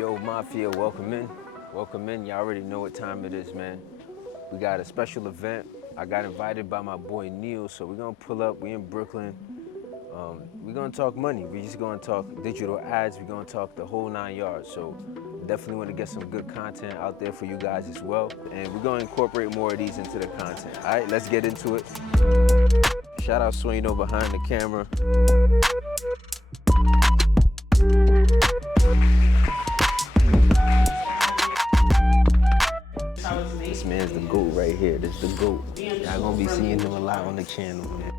Yo, Mafia, welcome in. Welcome in. Y'all already know what time it is, man. We got a special event. I got invited by my boy Neil, so we're gonna pull up. We in Brooklyn. We're gonna talk money. We're just gonna talk digital ads. We're gonna talk the whole 9 yards. So definitely want to get some good content out there for you guys as well. And we're gonna incorporate more of these into the content. All right, let's get into it. Shout out Swayno behind the camera. This man's the GOAT right here. This is the GOAT. Y'all gonna be seeing him a lot on the channel, man.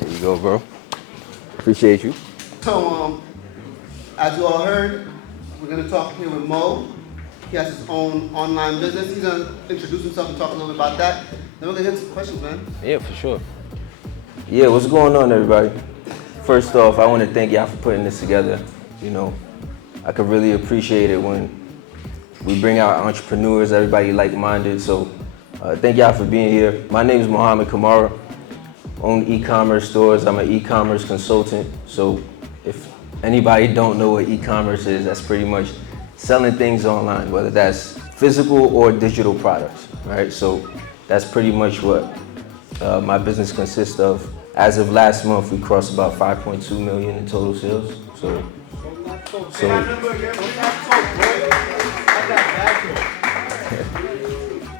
There you go, bro. Appreciate you. So, as you all heard, we're gonna talk here with Mo. He has his own online business. He's gonna introduce himself and talk a little bit about that. Then we're gonna get some questions, man. Yeah, for sure. Yeah, what's going on, everybody? First off, I want to thank y'all for putting this together. You know, I could really appreciate it when we bring out entrepreneurs, everybody like-minded. So thank y'all for being here. My name is Mohammed Camara. Own e-commerce stores. I'm an e-commerce consultant. So if anybody don't know what e-commerce is, that's pretty much selling things online, whether that's physical or digital products, right? So that's pretty much what my business consists of. As of last month, we crossed about 5.2 million in total sales. So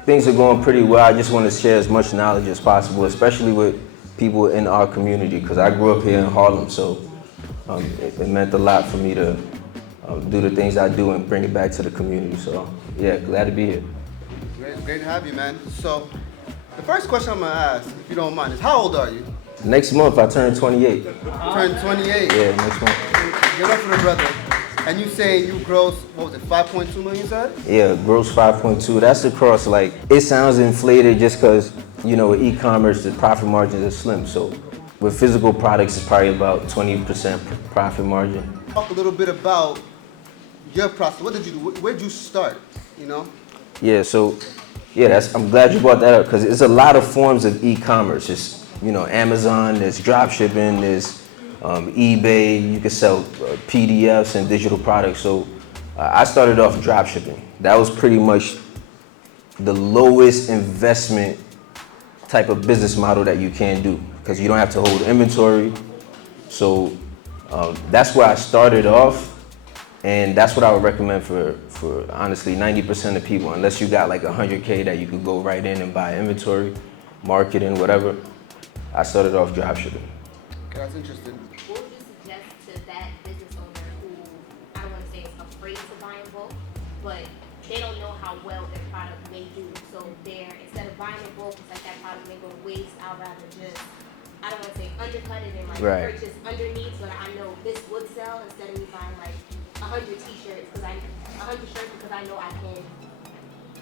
things are going pretty well. I just want to share as much knowledge as possible, especially with people in our community, because I grew up here in Harlem, so it meant a lot for me to do the things I do and bring it back to the community. So yeah, glad to be here. Great to have you, man. So the first question I'm gonna ask, if you don't mind, is how old are you? Next month, I turn 28. Turn 28? Yeah, next month. Give it up for the brother. And you say you gross, what was it, 5.2 million, you said? Yeah, gross 5.2. That's across, like, it sounds inflated just because, you know, with e-commerce, the profit margins are slim. So with physical products, it's probably about 20% profit margin. Talk a little bit about your process. What did you do? Where'd you start, you know? Yeah, so, yeah, I'm glad you brought that up, because it's a lot of forms of e-commerce. It's, you know, Amazon, there's dropshipping, there's eBay, you can sell PDFs and digital products. So I started off dropshipping. That was pretty much the lowest investment type of business model that you can do, because you don't have to hold inventory. So that's where I started off, and that's what I would recommend for honestly 90% of people, unless you got like 100K that you could go right in and buy inventory, marketing, whatever. I started off dropshipping. Okay, that's interesting. What would you suggest to that business owner who, I don't want to say is afraid to buy in bulk, but they don't know how well their product may do. So they're, instead of buying in bulk, it's like that product may go to waste, I'd rather just, I don't want to say undercut it and like purchase underneath, but I know this would sell instead of me buying like 100 t-shirts, 100 shirts because I know I can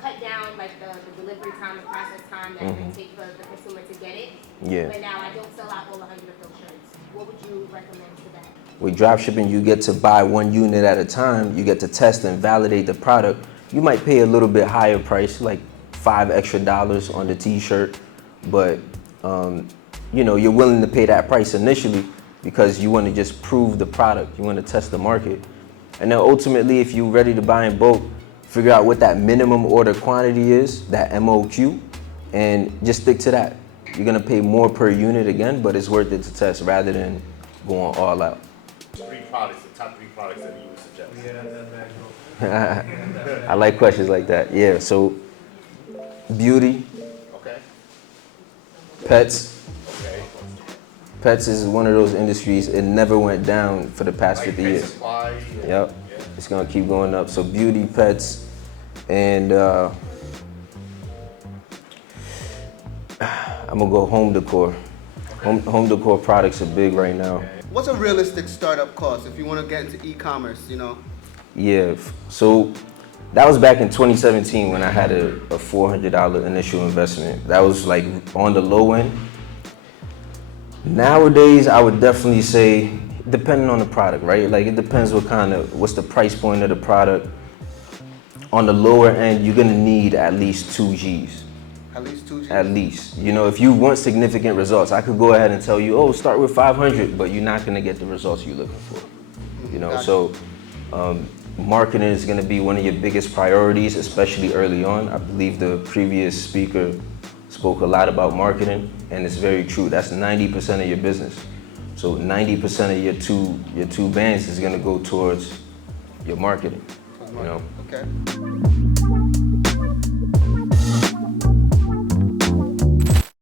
cut down like the delivery time, the process time that it may take for the consumer to get it. Yeah. But now I don't sell out all 100 of those shirts. What would you recommend to that? With dropshipping, you get to buy one unit at a time. You get to test and validate the product. You might pay a little bit higher price, like $5 extra on the t-shirt, but you know, you're willing to pay that price initially because you want to just prove the product. You want to test the market. And then ultimately, if you're ready to buy in bulk, figure out what that minimum order quantity is, that MOQ, and just stick to that. You're gonna pay more per unit again, but it's worth it to test rather than going all out. 3 products, the top 3 products that you would suggest. I like questions like that. Yeah, so beauty, Okay. pets. Okay. Pets is one of those industries, it never went down for the past 50 Pet years. supply. Yep, Yeah. it's gonna keep going up. So beauty, pets, and I'm gonna go home decor. Home decor products are big right now. What's a realistic startup cost if you want to get into e-commerce, you know? Yeah, so that was back in 2017 when I had a $400 initial investment. That was like on the low end. Nowadays, I would definitely say, depending on the product, right? Like it depends what's the price point of the product. On the lower end, you're gonna need at least 2 Gs. At least 2 G's. At least. You know, if you want significant results, I could go ahead and tell you, oh, start with 500, but you're not gonna get the results you're looking for. You know, Gotcha. so marketing is gonna be one of your biggest priorities, especially early on. I believe the previous speaker spoke a lot about marketing, and it's very true. That's 90% of your business. So 90% of your two bands is gonna go towards your marketing. You know. Okay.